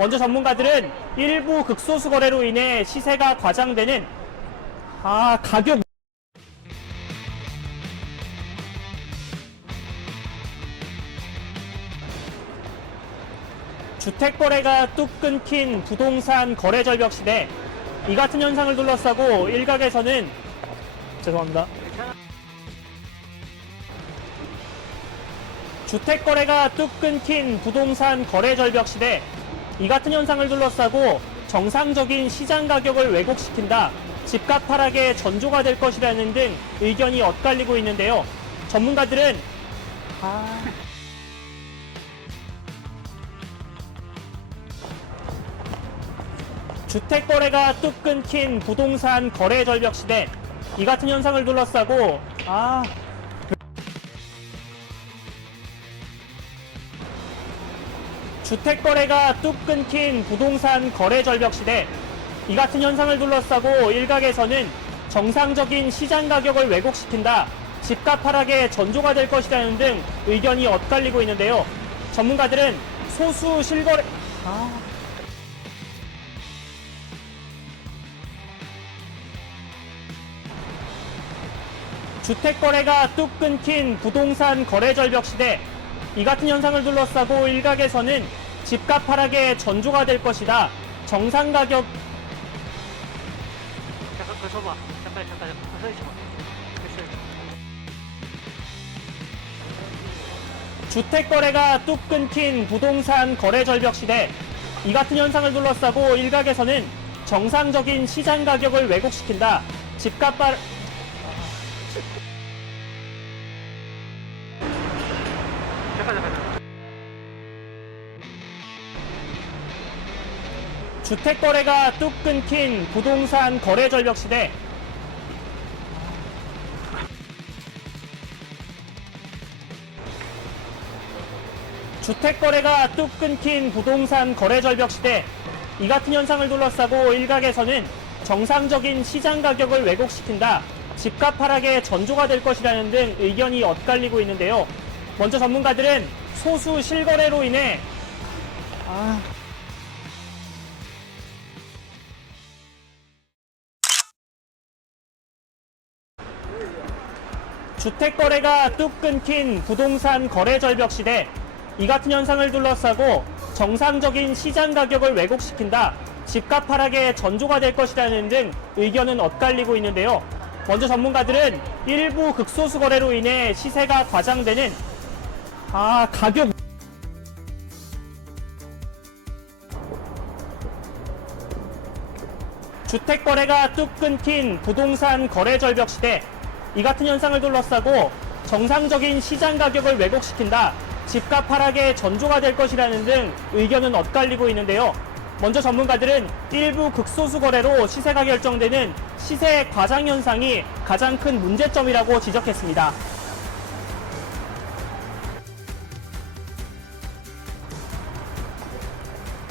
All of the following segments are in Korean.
먼저 전문가들은 일부 극소수 거래로 인해 시세가 과장되는 가격 주택 거래가 뚝 끊긴 부동산 거래 절벽 시대. 이 같은 현상을 둘러싸고 일각에서는 죄송합니다. 주택 거래가 뚝 끊긴 부동산 거래 절벽 시대. 이 같은 현상을 둘러싸고 정상적인 시장 가격을 왜곡시킨다. 집값 하락의 전조가 될 것이라는 등 의견이 엇갈리고 있는데요. 전문가들은 주택 거래가 뚝 끊긴 부동산 거래 절벽 시대. 이 같은 현상을 둘러싸고 주택 거래가 뚝 끊긴 부동산 거래 절벽 시대. 이 같은 현상을 둘러싸고 일각에서는 정상적인 시장 가격을 왜곡시킨다. 집값 하락의 전조가 될 것이라는 등 의견이 엇갈리고 있는데요. 전문가들은 소수 실거래 주택 거래가 뚝 끊긴 부동산 거래 절벽 시대. 이 같은 현상을 둘러싸고 일각에서는 집값 하락의 전조가 될 것이다. 정상 가격 주택 거래가 뚝 끊긴 부동산 거래 절벽 시대. 이 같은 현상을 둘러싸고 일각에서는 정상적인 시장 가격을 왜곡시킨다. 집값 주택 거래가 뚝 끊긴 부동산 거래 절벽 시대. 주택 거래가 뚝 끊긴 부동산 거래 절벽 시대. 이 같은 현상을 둘러싸고 일각에서는 정상적인 시장 가격을 왜곡시킨다. 집값 하락의 전조가 될 것이라는 등 의견이 엇갈리고 있는데요. 먼저 전문가들은 소수 실거래로 인해 주택 거래가 뚝 끊긴 부동산 거래 절벽 시대. 이 같은 현상을 둘러싸고 정상적인 시장 가격을 왜곡시킨다. 집값 하락의 전조가 될 것이라는 등 의견은 엇갈리고 있는데요. 먼저 전문가들은 일부 극소수 거래로 인해 시세가 과장되는 가격 주택 거래가 뚝 끊긴 부동산 거래 절벽 시대. 이 같은 현상을 둘러싸고 정상적인 시장 가격을 왜곡시킨다. 집값 하락의 전조가 될 것이라는 등 의견은 엇갈리고 있는데요. 먼저 전문가들은 일부 극소수 거래로 시세가 결정되는 시세 과장 현상이 가장 큰 문제점이라고 지적했습니다.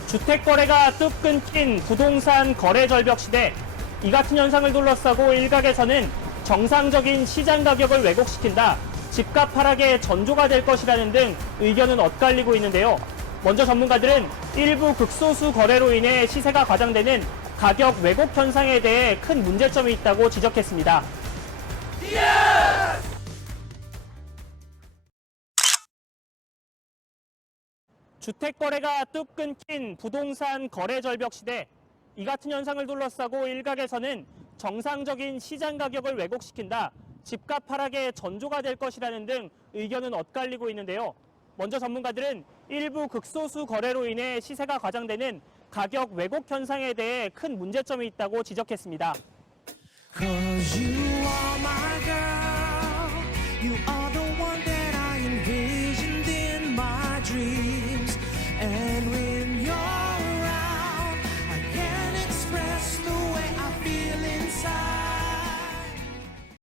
주택 거래가 뚝 끊긴 부동산 거래 절벽 시대. 이 같은 현상을 둘러싸고 일각에서는 정상적인 시장 가격을 왜곡시킨다. 집값 하락의 전조가 될 것이라는 등 의견은 엇갈리고 있는데요. 먼저 전문가들은 일부 극소수 거래로 인해 시세가 과장되는 가격 왜곡 현상에 대해 큰 문제점이 있다고 지적했습니다. 주택 거래가 뚝 끊긴 부동산 거래 절벽 시대. 이 같은 현상을 둘러싸고 일각에서는 정상적인 시장 가격을 왜곡시킨다. 집값 하락의 전조가 될 것이라는 등 의견은 엇갈리고 있는데요. 먼저 전문가들은 일부 극소수 거래로 인해 시세가 과장되는 가격 왜곡 현상에 대해 큰 문제점이 있다고 지적했습니다. Cause you are my girl, you are the one that I envisioned in my dreams.